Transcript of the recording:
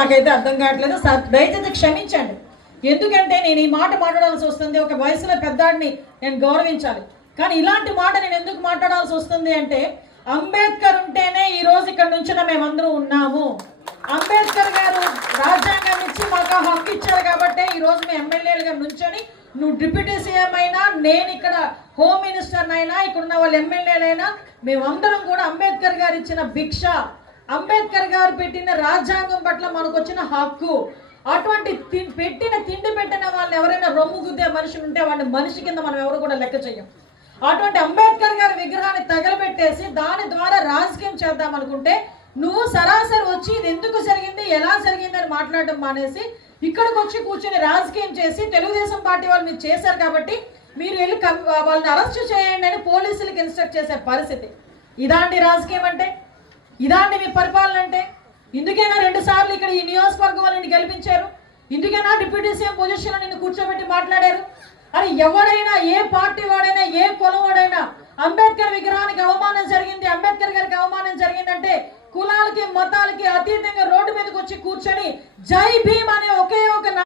నాకైతే అర్థం కావట్లేదు. దయచేసి క్షమించండి. ఎందుకంటే నేను ఈ మాట మాట్లాడాల్సి వస్తుంది. ఒక వయసులో పెద్దాడిని నేను గౌరవించాలి, కానీ ఇలాంటి మాట నేను ఎందుకు మాట్లాడాల్సి వస్తుంది అంటే, అంబేద్కర్ ఉంటేనే ఈ రోజు ఇక్కడ నుంచిన మేమందరూ ఉన్నాము. అంబేద్కర్ గారు రాజ్యాంగం ఇచ్చి మాకు హక్కు ఇచ్చారు కాబట్టి ఈ రోజు మీ ఎమ్మెల్యేలుగా నుంచొని, నువ్వు డిప్యూటీ సీఎం అయినా, నేను ఇక్కడ హోమ్ మినిస్టర్ అయినా, ఇక్కడ ఉన్న వాళ్ళ ఎమ్మెల్యేలైనా, మేమందరం కూడా అంబేద్కర్ గారు ఇచ్చిన భిక్ష, అంబేద్కర్ గారు పెట్టిన రాజ్యాంగం పట్ల మనకు వచ్చిన హక్కు. అటువంటి తిండి పెట్టిన వాళ్ళు ఎవరైనా రొమ్ము గుద్దే మనుషులు ఉంటే వాడిని మనిషి కింద మనం ఎవరు కూడా లెక్క చెయ్యం. అటువంటి అంబేద్కర్ గారి విగ్రహాన్ని తగలబెట్టేసి దాని ద్వారా రాజకీయం చేద్దాం అనుకుంటే, నువ్వు సరాసరి వచ్చి ఇది ఎందుకు జరిగింది, ఎలా జరిగింది అని మాట్లాడడం మానేసి ఇక్కడికి వచ్చి కూర్చొని రాజకీయం చేసి, తెలుగుదేశం పార్టీ వాళ్ళు మీరు చేశారు కాబట్టి మీరు వెళ్ళి వాళ్ళని అరెస్ట్ చేయండి అని పోలీసులకు ఇన్స్ట్రక్ట్ చేసే పరిస్థితి. ఇదాంటి రాజకీయం అంటే, ఇదాంటి మీ పరిపాలన అంటే? ఇందుకైనా 2 సార్లు ఇక్కడ ఈ నియోజకవర్గం వాళ్ళు నిన్ను గెలిపించారు? ఇందుకైనా డిప్యూటీ సీఎం పొజిషన్లో నిన్ను కూర్చోబెట్టి మాట్లాడారు? అని ఎవడైనా, ఏ పార్టీ వాడైనా, ఏ కులం వాడైనా అంబేద్కర్ విగ్రహానికి అవమానం జరిగింది, అంబేద్కర్ గారికి అవమానం జరిగిందంటే కులాలకి మతాలకి అతీతంగా రోడ్డు మీదకి వచ్చి కూర్చొని జై భీమ్ అనే